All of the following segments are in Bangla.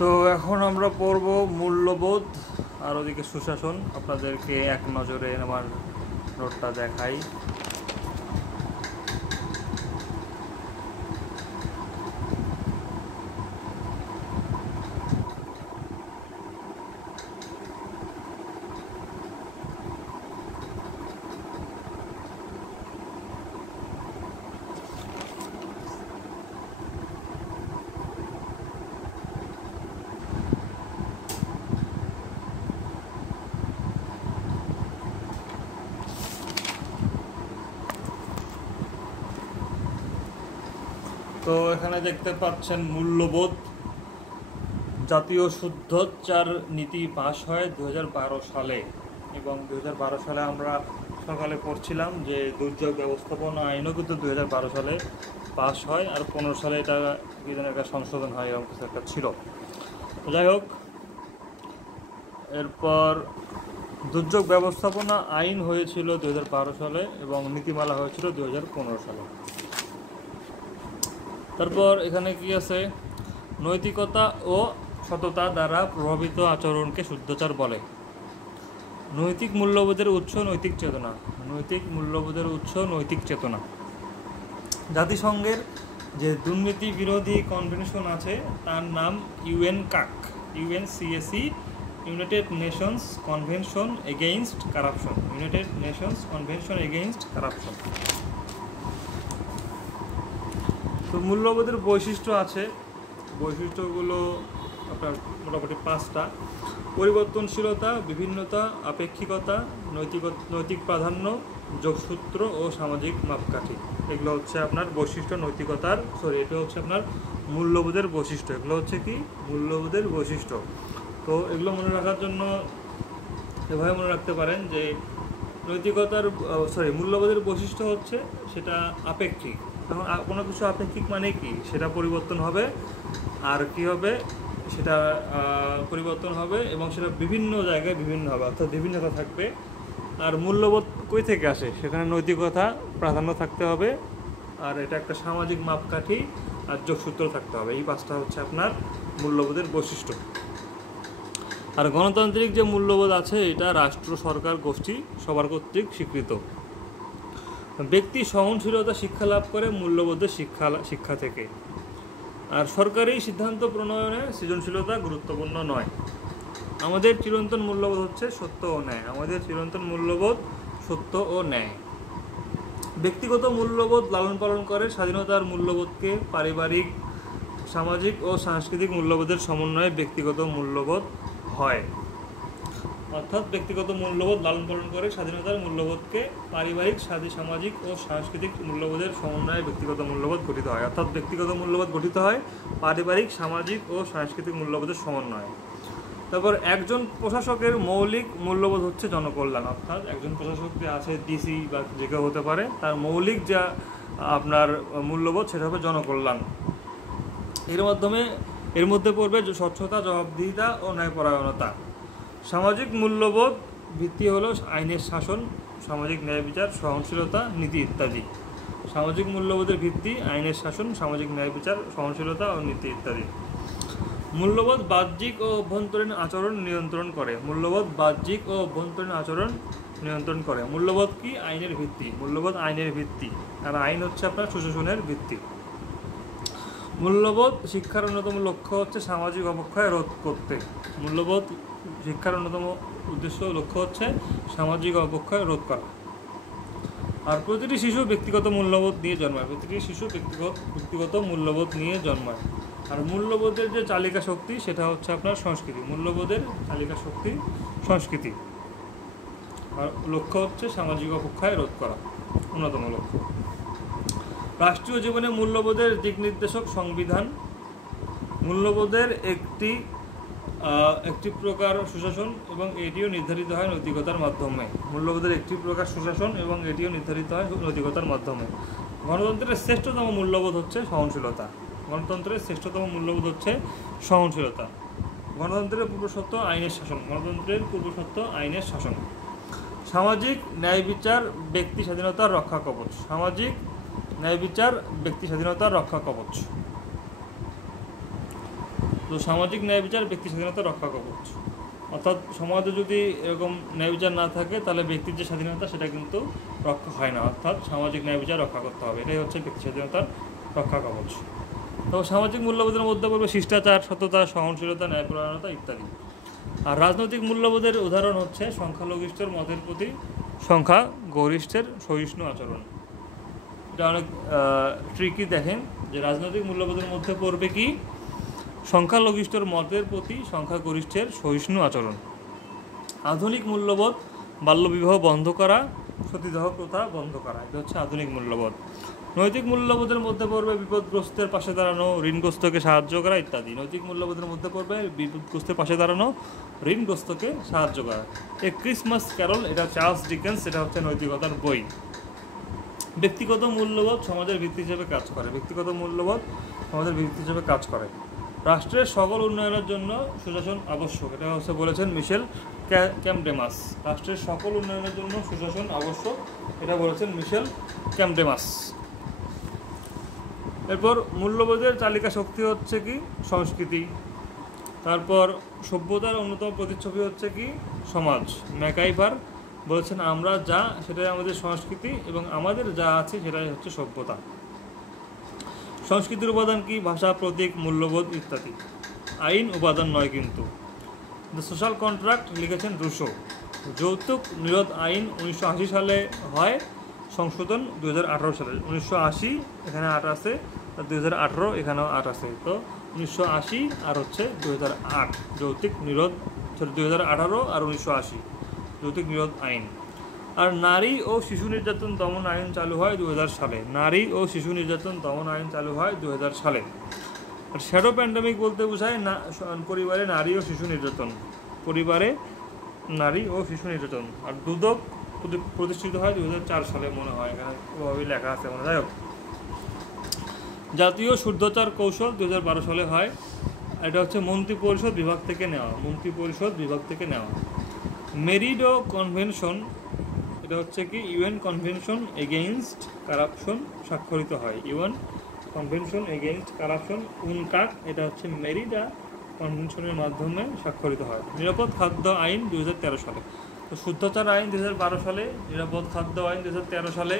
তো এখন আমরা পড়ব মূল্যবোধ আর ওদিকে সুশাসন। আপনাদেরকে এক নজরে আমার নোটটা দেখাই। তো এখানে দেখতে পাচ্ছেন মূল্যবোধ। জাতীয় শুদ্ধোচ্চার নীতি পাশ হয় 2012 সালে, এবং 2012 সালে আমরা সকালে পড়ছিলাম যে দুর্যোগ ব্যবস্থাপনা আইনও কিন্তু 2012 সালে পাশ হয়, আর 15 সালে এটা কি যেন একটা সংশোধন হয়, এরকম কিছু একটা ছিল। যাই হোক, এরপর দুর্যোগ ব্যবস্থাপনা আইন হয়েছিল 2012 সালে এবং নীতিমালা হয়েছিল 2015 সালে। তারপর এখানে কি আছে, নৈতিকতা ও সততা দ্বারা প্রভাবিত আচরণকে শুদ্ধাচার বলে। নৈতিক মূল্যবোধের উৎস নৈতিক চেতনা। নৈতিক মূল্যবোধের উৎস নৈতিক চেতনা। জাতিসংঘের যে দুর্নীতি বিরোধী কনভেনশন আছে তার নাম ইউএনকাক, UNCAC, United Nations convention against corruption. United Nations convention against corruption. তো মূল্যবোধের বৈশিষ্ট্য আছে, বৈশিষ্ট্যগুলো আপনার মোটামুটি 5টা। পরিবর্তনশীলতা, বিভিন্নতা, আপেক্ষিকতা, নৈতিক প্রাধান্য, যোগসূত্র ও সামাজিক মাপকাঠি। এগুলো হচ্ছে আপনার বৈশিষ্ট্য নৈতিকতার, এটা হচ্ছে আপনার মূল্যবোধের বৈশিষ্ট্য। এগুলো হচ্ছে কি মূল্যবোধের বৈশিষ্ট্য। তো এগুলো মনে রাখার জন্য এভাবে মনে রাখতে পারেন যে মূল্যবোধের বৈশিষ্ট্য হচ্ছে সেটা আপেক্ষিক। তখন কোনো কিছু আপেক্ষিক মানে কি, সেটা পরিবর্তন হবে, আর কি হবে সেটা পরিবর্তন হবে, এবং সেটা বিভিন্ন জায়গায় বিভিন্ন হবে, অর্থাৎ বিভিন্নতা থাকবে। আর মূল্যবোধ কই থেকে আসে, সেখানে নৈতিকতা প্রাধান্য থাকতে হবে, আর এটা একটা সামাজিক মাপকাঠি আর যোগসূত্র থাকতে হবে। এই 5টা হচ্ছে আপনার মূল্যবোধের বৈশিষ্ট্য। আর গণতান্ত্রিক যে মূল্যবোধ আছে এটা রাষ্ট্র, সরকার, গোষ্ঠী সবার কর্তৃক স্বীকৃত। ব্যক্তি সহনশীলতা শিক্ষা লাভ করে মূল্যবোধের শিক্ষা থেকে। আর সরকারি সিদ্ধান্ত প্রণয়নে সৃজনশীলতা গুরুত্বপূর্ণ নয়। আমাদের চিরন্তন মূল্যবোধ হচ্ছে সত্য ও ন্যায়। আমাদের চিরন্তন মূল্যবোধ সত্য ও ন্যায়। ব্যক্তিগত মূল্যবোধ লালন পালন করে স্বাধীনতার মূল্যবোধকে। পারিবারিক, সামাজিক ও সাংস্কৃতিক মূল্যবোধের সমন্বয়ে ব্যক্তিগত মূল্যবোধ হয়। অর্থাৎ ব্যক্তিগত মূল্যবোধ লালন পালন করে স্বাধীনতার মূল্যবোধকে। পারিবারিক, সামাজিক ও সাংস্কৃতিক মূল্যবোধের সমন্বয়ে ব্যক্তিগত মূল্যবোধ গঠিত হয়। অর্থাৎ ব্যক্তিগত মূল্যবোধ গঠিত হয় পারিবারিক, সামাজিক ও সাংস্কৃতিক মূল্যবোধের সমন্বয়ে। তারপর একজন প্রশাসকের মৌলিক মূল্যবোধ হচ্ছে জনকল্যাণ। অর্থাৎ একজন প্রশাসক যে আছে, ডিসি বা যে কেউ হতে পারে, তার মৌলিক যা আপনার মূল্যবোধ সেটা হবে জনকল্যাণ। এর মধ্যে পড়বে স্বচ্ছতা, জবাবদিহিতা ও ন্যায়পরায়ণতা। সামাজিক মূল্যবোধ ভিত্তি হলো আইনের শাসন, সামাজিক ন্যায় বিচার, সহনশীলতা, নীতি ইত্যাদি। সামাজিক মূল্যবোধের ভিত্তি আইনের শাসন, সামাজিক ন্যায় বিচার, সহনশীলতা ও নীতি ইত্যাদি। মূল্যবোধ বাহ্যিক ও অভ্যন্তরীণ আচরণ নিয়ন্ত্রণ করে। মূল্যবোধ বাহ্যিক ও অভ্যন্তরীণ আচরণ নিয়ন্ত্রণ করে। মূল্যবোধ কি আইনের ভিত্তি। মূল্যবোধ আইনের ভিত্তি, আর আইন হচ্ছে আপনার সুশাসনের ভিত্তি। মূল্যবোধ শিক্ষার অন্যতম লক্ষ্য হচ্ছে সামাজিক অবক্ষয় রোধ করতে। মূল্যবোধ শিক্ষার অন্যতম লক্ষ্য হচ্ছে সামাজিক অবক্ষয় রোধ করা। আর প্রতিটি শিশু ব্যক্তিগত মূল্যবোধ নিয়ে জন্মায়। প্রতিটি শিশু ব্যক্তিগত মূল্যবোধ নিয়ে জন্মায়। আর মূল্যবোধের যে চালিকা শক্তি সেটা হচ্ছে আপনার সংস্কৃতি। মূল্যবোধের চালিকা শক্তি সংস্কৃতি, আর লক্ষ্য হচ্ছে সামাজিক অবক্ষয় রোধ করা, অন্যতম লক্ষ্য। রাষ্ট্রীয় জীবনে মূল্যবোধের দিক নির্দেশক সংবিধান। মূল্যবোধের একটি প্রকার সুশাসন এবং এটিও নির্ধারিত হয় নৈতিকতার মাধ্যমে। মূল্যবোধের একটি প্রকার সুশাসন এবং এটিও নির্ধারিত হয় নৈতিকতার মাধ্যমে। গণতন্ত্রের শ্রেষ্ঠতম মূল্যবোধ হচ্ছে সহনশীলতা। গণতন্ত্রের শ্রেষ্ঠতম মূল্যবোধ হচ্ছে সহনশীলতা। গণতন্ত্রের পূর্বশর্ত আইনের শাসন। গণতন্ত্রের পূর্বশর্ত আইনের শাসন। সামাজিক ন্যায় বিচার ব্যক্তি স্বাধীনতার রক্ষা কবচ। সামাজিক ন্যায় বিচার ব্যক্তি স্বাধীনতার রক্ষা কবচ। তো সামাজিক ন্যায় বিচার ব্যক্তি স্বাধীনতা রক্ষা কবচ। অর্থাৎ সমাজে যদি এরকম ন্যায় বিচার না থাকে তাহলে ব্যক্তির যে স্বাধীনতা সেটা কিন্তু রক্ষা হয় না, অর্থাৎ সামাজিক ন্যায় বিচার রক্ষা করতে হবে, এটাই হচ্ছে ব্যক্তি স্বাধীনতার রক্ষা কবচ। তো সামাজিক মূল্যবোধের মধ্যে পড়বে শিষ্টাচার, সততা, সহনশীলতা, ন্যায়পরায়ণতা ইত্যাদি। আর রাজনৈতিক মূল্যবোধের উদাহরণ হচ্ছে সংখ্যালঘিষ্ঠের মতের প্রতি সংখ্যাগরিষ্ঠের সহিষ্ণু আচরণ। এটা অনেক ট্রিকি, দেখেন যে রাজনৈতিক মূল্যবোধের মধ্যে পড়বে কি, সংখ্যালঘিষ্ঠের মতের প্রতি সংখ্যাগরিষ্ঠের সহিষ্ণু আচরণ। আধুনিক মূল্যবোধ বাল্যবিবাহ বন্ধ করা, সতীদাহ প্রথা বন্ধ করা, এটা হচ্ছে আধুনিক মূল্যবোধ। নৈতিক মূল্যবোধের মধ্যে পড়বে বিপদগ্রস্তের পাশে দাঁড়ানো, ঋণগ্রস্তকে সাহায্য করা ইত্যাদি। নৈতিক মূল্যবোধের মধ্যে পড়বে বিপদগ্রস্তের পাশে দাঁড়ানো, ঋণগ্রস্তকে সাহায্য করা। এ ক্রিসমাস ক্যারল, এটা চার্লস ডিকেন্স, এটা হচ্ছে নৈতিকতার বই। ব্যক্তিগত মূল্যবোধ সমাজের ভিত্তি হিসেবে কাজ করে, ব্যক্তিগত মূল্যবোধ সমাজের ভিত্তি হিসেবে কাজ করে। রাষ্ট্রের সকল উন্নয়নের জন্য সুশাসন আবশ্যক, এটা হচ্ছে বলেছেন মিশেল ক্যাম্পডেমাস। রাষ্ট্রের সকল উন্নয়নের জন্য সুশাসন আবশ্যক, এটা বলেছেন মিশেল ক্যাম্পডেমাস। এরপর মূল্যবোধের চালিকা শক্তি হচ্ছে কি, সংস্কৃতি। তারপর সভ্যতার অন্যতম প্রতিচ্ছবি হচ্ছে কি, সমাজ। ম্যাকাইভার বলেছেন আমরা যা সেটাই আমাদের সংস্কৃতি এবং আমাদের যা আছে সেটাই হচ্ছে সভ্যতা। সংস্কৃতির উপাদান কি, ভাষা, প্রতীক, মূল্যবোধ ইত্যাদি। আইন উপাদান নয় কিন্তু। দ্য সোশ্যাল কন্ট্রাক্ট লিখেছেন রুশো। যৌতুক নিরোধ আইন 1980 সালে হয়, সংশোধন 2018 সালে। 1980 এখানে 8 আছে, 2018 এখানেও 8 আছে, তো 1980 আর হচ্ছে 2008 যৌতুক নিরোধ, 2018 আর 1980 যৌতুক নিরোধ আইন। আর নারী ও শিশু নির্যাতন দমন আইন চালু হয় 2000 সালে। নারী ও শিশু নির্যাতন দমন আইন চালু হয় 2000 সালে। আর শ্যাডো প্যান্ডেমিক বলতে বোঝায় না পরিবারে নারী ও শিশু নির্যাতন, পরিবারে নারী ও শিশু নির্যাতন। আর দুদক প্রতিষ্ঠিত হয় 2004 সালে মনে হয়, এখানে ওভাবেই লেখা আছে মনে। যাই হোক, জাতীয় শুদ্ধাচার কৌশল 2012 সালে হয়, এটা হচ্ছে মন্ত্রী পরিষদ বিভাগ থেকে নেওয়া, মন্ত্রী পরিষদ বিভাগ থেকে নেওয়া। মেরিডো কনভেনশন, এটা হচ্ছে কি ইউএন কনভেনশন এগেইনস্ট কারাপশন স্বাক্ষরিত হয়, ইউএন কনভেনশন এগেইনস্ট কারাপশন উনকাক, এটা হচ্ছে মেরিডা কনভেনশনের মাধ্যমে স্বাক্ষরিত হয়। নিরাপদ খাদ্য আইন 2013 সালে। তো শুদ্ধাচার আইন 2012 সালে, নিরাপদ খাদ্য আইন 2013 সালে,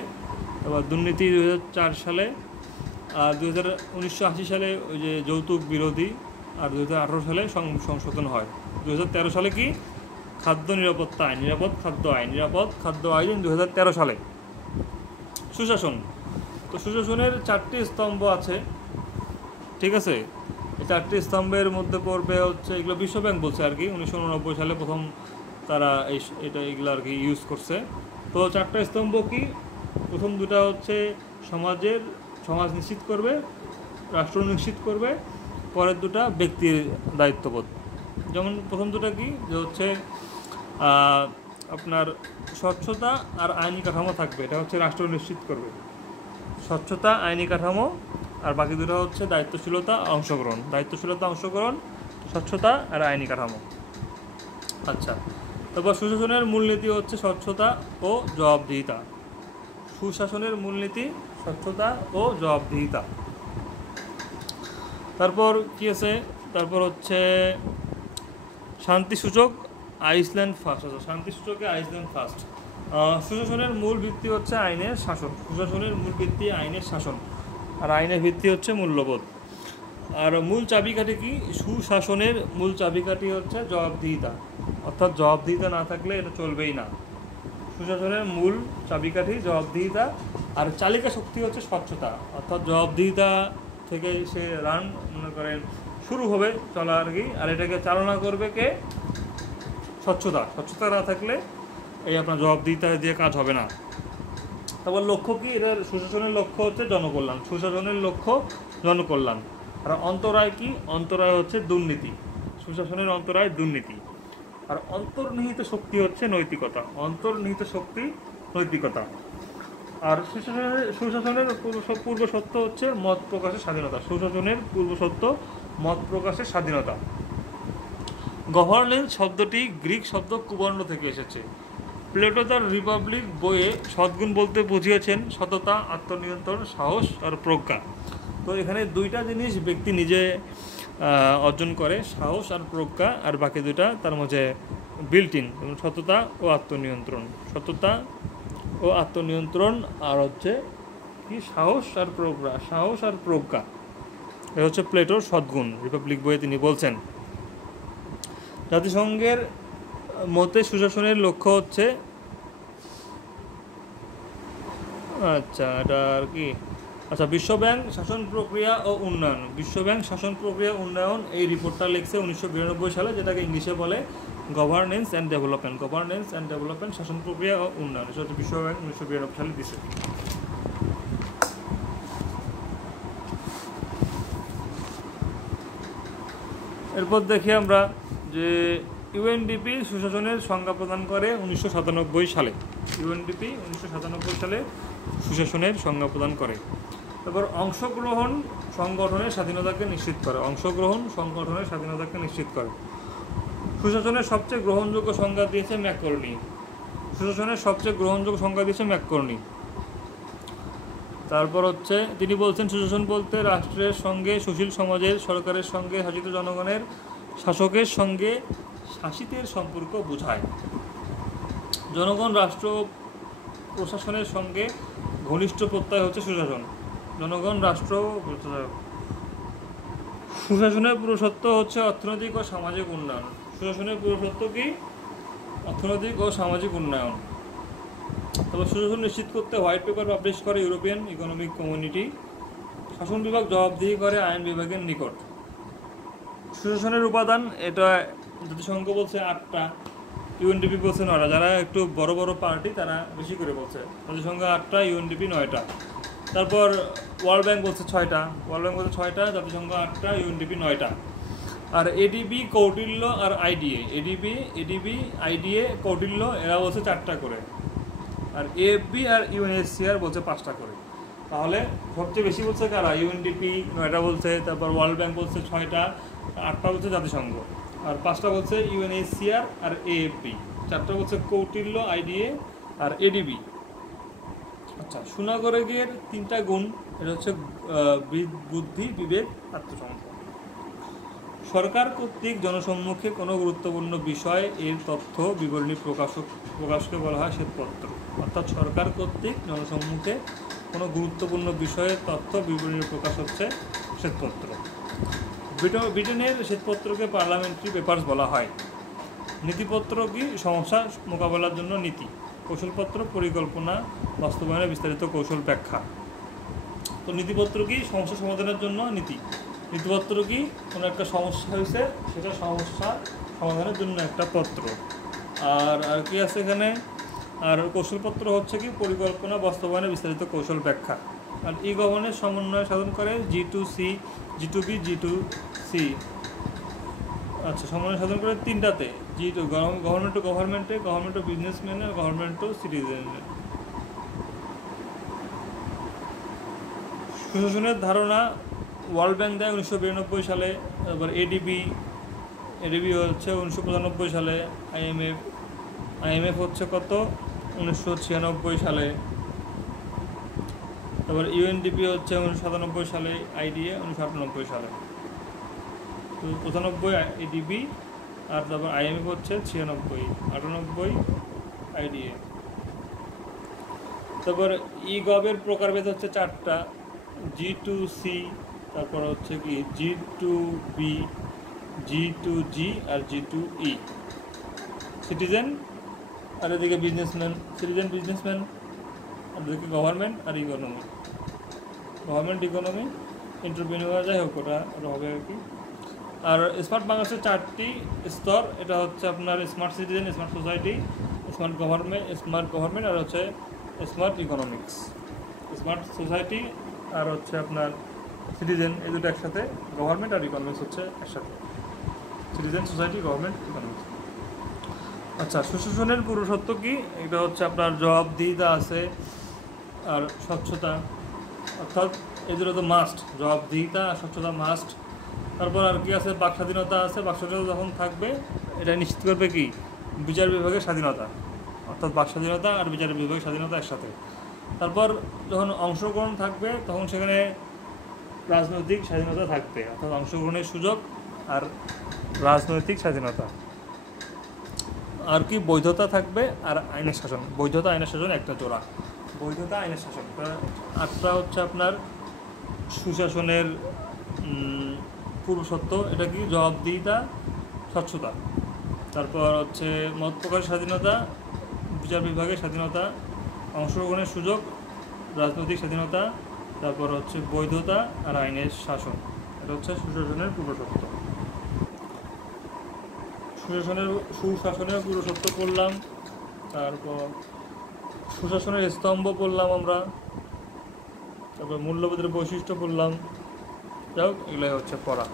আবার দুর্নীতি 2004 সালে, আর 1980 সালে ওই যে যৌতুক বিরোধী, আর 2018 সালে সংশোধন হয়। 2013 সালে কি, খাদ্য নিরাপত্তা আইন, নিরাপদ খাদ্য আইন, নিরাপদ খাদ্য আইন 2013 সালে। সুশাসন, তো সুশাসনের 4টি স্তম্ভ আছে, ঠিক আছে। এই 4টি স্তম্ভের মধ্যে পড়বে হচ্ছে, এগুলো বিশ্বব্যাংক বলছে আর কি, 1989 সালে প্রথম তারা এগুলো আর কি ইউজ করছে। তো 4টা স্তম্ভ কি, প্রথম দুটা হচ্ছে সমাজ নিশ্চিত করবে, রাষ্ট্র নিশ্চিত করবে, পরের দুটা ব্যক্তির দায়িত্ববোধ। যেমন প্রথম দুটা কি, যে হচ্ছে আপনার স্বচ্ছতা আর আইনি কাঠামো থাকবে, এটা হচ্ছে রাষ্ট্র নিশ্চিত করবে, স্বচ্ছতা, আইনি কাঠামো। আর বাকি দুটো হচ্ছে দায়িত্বশীলতা, অংশগ্রহণ, দায়িত্বশীলতা, অংশগ্রহণ, স্বচ্ছতা আর আইনি কাঠামো। আচ্ছা, তারপর সুশাসনের মূলনীতি হচ্ছে স্বচ্ছতা ও জবাবদিহিতা। সুশাসনের মূলনীতি স্বচ্ছতা ও জবাবদিহিতা। তারপর কি আছে, তারপর হচ্ছে শান্তিসূচক আইসল্যান্ড ফার্স্ট। আচ্ছা, শান্তিসূচকে আইসল্যান্ড ফার্স্ট। সুশাসনের মূল ভিত্তি হচ্ছে আইনের শাসন, সুশাসনের মূল ভিত্তি আইনের শাসন, আর আইনের ভিত্তি হচ্ছে মূল্যবোধ। আর মূল চাবিকাঠি কি, সুশাসনের মূল চাবিকাঠি হচ্ছে জবাবদিহিতা, অর্থাৎ জবাবদিহিতা না থাকলে এটা চলবেই না। সুশাসনের মূল চাবিকাঠি জবাবদিহিতা, আর চালিকা শক্তি হচ্ছে স্বচ্ছতা, অর্থাৎ জবাবদিহিতা থেকে সে রান মনে করেন শুরু হবে চলা আর কি, আর এটাকে চালনা করবে কে, স্বচ্ছতা। স্বচ্ছতা না থাকলে এই আপনার জবাবদিহিতা দিয়ে কাজ হবে না। তারপর লক্ষ্য কি, এটার সুশাসনের লক্ষ্য হচ্ছে জনকল্যাণ, সুশাসনের লক্ষ্য জনকল্যাণ। আর অন্তরায় কি, অন্তরায় হচ্ছে দুর্নীতি, সুশাসনের অন্তরায় দুর্নীতি। আর অন্তর্নিহিত শক্তি হচ্ছে নৈতিকতা, অন্তর্নিহিত শক্তি নৈতিকতা। আর সুশাসনের পূর্ব সত্য হচ্ছে মত প্রকাশের স্বাধীনতা, সুশাসনের পূর্ব সত্য মত প্রকাশের স্বাধীনতা। গভর্নেন্স শব্দটি গ্রিক শব্দ কুবর্ণ থেকে এসেছে। প্লেটো তার রিপাবলিক বইয়ে সদ্গুণ বলতে বুঝিয়েছেন সততা, আত্মনিয়ন্ত্রণ, সাহস আর প্রজ্ঞা। তো এখানে দুইটা জিনিস ব্যক্তি নিজে অর্জন করে, সাহস আর প্রজ্ঞা, আর বাকি দুটা তার মাঝে বিল্ট ইন, সততা ও আত্মনিয়ন্ত্রণ। সততা ও আত্মনিয়ন্ত্রণ আর হচ্ছে কি সাহস আর প্রজ্ঞা, সাহস আর প্রজ্ঞা, এটা হচ্ছে প্লেটোর সদ্গুণ, রিপাবলিক বইয়ে তিনি বলছেন। জাতিসংঘের মতে সুশাসনের লক্ষ্য হচ্ছে, আচ্ছা এটা আর কি, আচ্ছা বিশ্বব্যাংক শাসন প্রক্রিয়া ও উন্নয়ন, বিশ্বব্যাংক শাসন প্রক্রিয়া উন্নয়ন এই রিপোর্টটা লিখছে 1992 সালে, যেটাকে ইংলিশে বলে governance and development, governance and development শাসন প্রক্রিয়া ও উন্নয়ন, এটা হচ্ছে বিশ্বব্যাংক 1992 সালে দিছে। এরপর দেখি আমরা যে ইউএনডিপি সুশাসনের সংজ্ঞা প্রদান করে 1997 সালে, ইউএনডিপি 1997 সালে সুশাসনের সংজ্ঞা প্রদান করে। তারপর অংশগ্রহণ সংগঠনের স্বাধীনতাকে নিশ্চিত করে, অংশগ্রহণ সংগঠনের স্বাধীনতাকে নিশ্চিত করে। সুশাসনের সবচেয়ে গ্রহণযোগ্য সংজ্ঞা দিয়েছে ম্যাককর্নি, সুশাসনের সবচেয়ে গ্রহণযোগ্য সংজ্ঞা দিয়েছে ম্যাককর্নি। তারপর হচ্ছে তিনি বলছেন সুশাসন বলতে রাষ্ট্রের সঙ্গে সুশীল সমাজের, সরকারের সঙ্গে শাসিত জনগণের, শাসকের সঙ্গে শাসিতের সম্পর্ক বোঝায়। জনগণ রাষ্ট্র প্রশাসনের সঙ্গে ঘনিষ্ঠ প্রত্যয় হচ্ছে সুশাসন, জনগণ রাষ্ট্র সুশাসনের পুরুষত্ব হচ্ছে অর্থনৈতিক ও সামাজিক উন্নয়ন, সুশাসনের পুরুষত্ব কি অর্থনৈতিক ও সামাজিক উন্নয়ন। তবে সুশাসন নিশ্চিত করতে হোয়াইট পেপার পাবলিশ করে ইউরোপিয়ান ইকোনমিক কমিউনিটি, শাসন বিভাগ জবাবদিহি করে আইন বিভাগের নিকট। সুশাসনের উপাদান এটা জাতিসংঘ বলছে 8টা, ইউএনডিপি বলছে 9টা, যারা একটু বড় বড় পার্টি তারা বেশি করে বলছে, জাতিসংঘ 8টা, ইউএনডিপি 9টা। তারপর ওয়ার্ল্ড ব্যাংক বলছে 6টা, ওয়ার্ল্ড ব্যাংক বলছে 6টা, জাতিসংঘ 8টা, ইউএনডিপি 9টা। আর এডিবি, কৌটিল্য আর আইডিএ, এডিবি আইডিএ কৌটিল্য এরা বলছে 4টা করে, আর এএফবি আর ইউএনএইচসিআর বলছে 5টা করে। তাহলে সবচেয়ে বেশি বলছে কারা? ইউএনডিপি 9টা বলছে, তারপর ওয়ার্ল্ড ব্যাংক বলছে 6টা, 8টা বলছে জাতিসংঘ, আর 5টা বলছে ইউএনএইচসিআর আর এএফবি, 4টা বলছে কৌটিল্য, আইডিএ আর এডিবি। আচ্ছা, সুনাগরিকের 3টা গুণ, এটা হচ্ছে বুদ্ধি, বিবেক, আত্মসমর্পণ। সরকার কর্তৃক জনসম্মুখে কোনো গুরুত্বপূর্ণ বিষয় এর তথ্য বিবরণী প্রকাশকে বলা হয় শ্বেতপত্র। অর্থাৎ সরকার কর্তৃক জনসম্মুখে কোনো গুরুত্বপূর্ণ বিষয়ের তথ্য বিবরণী প্রকাশ হচ্ছে শ্বেতপত্র। ব্রিটেনের শ্বেতপত্রকে পার্লামেন্টারি পেপারস বলা হয়। নীতিপত্র কি? সমস্যা মোকাবেলার জন্য নীতি। কৌশলপত্র পরিকল্পনা বাস্তবায়নের বিস্তারিত কৌশল ব্যাখ্যা। তো নীতিপত্র কি? সমস্যা সমাধানের জন্য নীতি। নীতিপত্র কি? কোনো একটা সমস্যা হয়েছে, সেটা সমস্যা সমাধানের জন্য একটা পত্র। আর কি আছে এখানে? আর কৌশলপত্র হচ্ছে কি? পরিকল্পনা বাস্তবায়নের বিস্তারিত কৌশল ব্যাখ্যা। আর ই গভর্নেন্স সমন্বয় সাধন করে G2C, G2B, G2C। আচ্ছা, সমন্বয় সাধন করে 3টাতে, G2 গভর্নমেন্ট টু গভর্নমেন্টে, গভর্নমেন্ট টু বিজনেসম্যানে, গভর্নমেন্ট টু সিটিজেনে। সুশাসনের ধারণা ওয়ার্ল্ড ব্যাংক দেয় 1992 সালে, তারপর এডিবি হচ্ছে 1995 সালে, আইএমএফ হচ্ছে কত? 1996 সালে, তারপর ইউএনডিপি হচ্ছে 1997 সালে, আইডিএ 1998 সালে। তো 95 এডিবি, আর তারপর আইএমএফ হচ্ছে 96, 98 আইডিএ। তারপর ই গভের প্রকারভেদ হচ্ছে 4টা, G2C, তারপর হচ্ছে কি G2B, G2G আর G2E। সিটিজেন আর এদিকে বিজনেসম্যান, সিটিজেন বিজনেসম্যান, আর এদিকে গভর্নমেন্ট আর ইকোনমি, গভর্নমেন্ট ইকোনমি এন্টারপ্রেনিউর, যাই হোক ওটা হবে আর কি। আর স্মার্ট বাংলাদেশের 4টি স্তর, এটা হচ্ছে আপনার smart citizen, smart society, smart government আর হচ্ছে স্মার্ট ইকোনমিক্স। স্মার্ট সোসাইটি আর হচ্ছে আপনার সিটিজেন, এই দুটো একসাথে, গভর্নমেন্ট আর ইকোনমিক্স হচ্ছে একসাথে, সিটিজেন, সোসাইটি, গভর্নমেন্ট, ইকোনমিক্স। আচ্ছা, সুশাসনের পুরুষত্ব কি? এটা হচ্ছে আপনার জবাবদিহিতা আছে আর স্বচ্ছতা, অর্থাৎ এই দুটো তো মাস্ট, জবাবদিহিতা আর স্বচ্ছতা মাস্ট। তারপর আর কি আছে? বাক স্বাধীনতা আছে, বাক স্বাধীনতা যখন থাকবে এটা নিশ্চিত করবে কি? বিচার বিভাগের স্বাধীনতা, অর্থাৎ বাক স্বাধীনতা আর বিচার বিভাগের স্বাধীনতা একসাথে। তারপর যখন অংশগ্রহণ থাকবে তখন সেখানে রাজনৈতিক স্বাধীনতা থাকবে, অর্থাৎ অংশগ্রহণের সুযোগ আর রাজনৈতিক স্বাধীনতা। আর কি বৈধতা থাকবে আর আইনের শাসন। বৈধতা আইনের শাসন একটা জোড়া। বৈধতা আইনের শাসন। আটটা হচ্ছে আপনার সুশাসনের পুরুষত্ব, এটা কি জবাবদিহিতা, স্বচ্ছতা। তারপর হচ্ছে মত প্রকাশের স্বাধীনতা, বিচার বিভাগের স্বাধীনতা, অংশগ্রহণের সুযোগ, রাজনৈতিক স্বাধীনতা, তারপর হচ্ছে বৈধতা আর আইনের শাসন। এটা হচ্ছে সুশাসনের পুরুষত্ব। সুশাসনের পুরুষত্ব পড়লাম, তারপর সুশাসনের স্তম্ভ পড়লাম আমরা, তারপর মূল্যবোধের বৈশিষ্ট্য পড়লাম। যাই হোক, এগুলোই হচ্ছে পড়া।